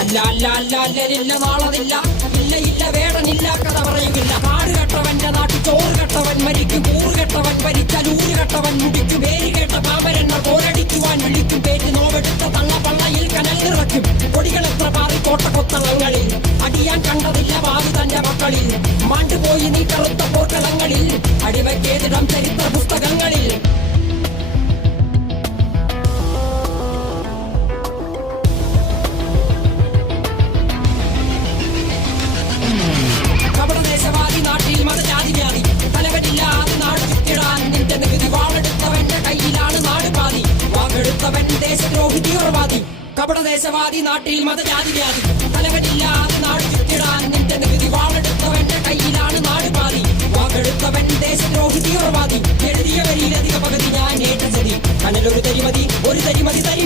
അല്ല അല്ല അല്ല അല്ലലില്ല നാളതില്ല, ഇല്ല ഇല്ല വേടനില്ല കഥ പറയുകില്ല. കാട് കെട്ടവന്റെ നാട്ടിൽ ചോറ് കെട്ടവൻ മരിക്കും, കൂറ് കെട്ടവൻ ഭരിച്ചാൽ ഊര് കെട്ടവൻ മുടിക്കും. പേര് കേട്ട പാമ്പരെണ്ണ പോരടിക്കുവാൻ വിളിക്കും, പേറ്റ് നോവെടുത്ത തള്ള പള്ളയിൽ കനൽ നിറയ്ക്കും. കൊടികൾ എത്ര പാറി കോട്ടക്കൊത്തളങ്ങളിൽ, അടിയാൻ കണ്ടതില്ല ഭാവി തന്റെ മക്കളിൽ. മാണ്ടുപോയി നീ കറുത്ത പോർക്കളങ്ങളിൽ, അടിവയ്ക്കേതിടം ചരിത്ര പുസ്തകങ്ങളിൽ. കപടദേശവാദി നാട്ടിൽ മതജാതി വ്യാധി, തലവനില്ലാതെ നാട് ചുറ്റിടാൻ നിന്റെ നികുതി. വാളെടുത്തവന്റെ കയ്യിലാണ് നാട് പാതി, വാക്കെടുത്തവൻ ദേശദ്രോഹി തീവ്രവാദി. കപടദേശവാദി നാട്ടിൽ മതജാതി വ്യാധി, തലവനില്ലാതെ നാട് ചുറ്റിടാൻ നിന്റെ നികുതി. വാളെടുത്തവന്റെ കയ്യിലാണ് നാട് പാതി, വാക്കെടുത്തവൻ ദേശദ്രോഹി തീവ്രവാദി. എഴുതിയ വരിയിലധിക പകുതി ഞാൻ ഏറ്റ ചതി, കനലൊരു തരിമതി ഒരു തരിമതി തരി.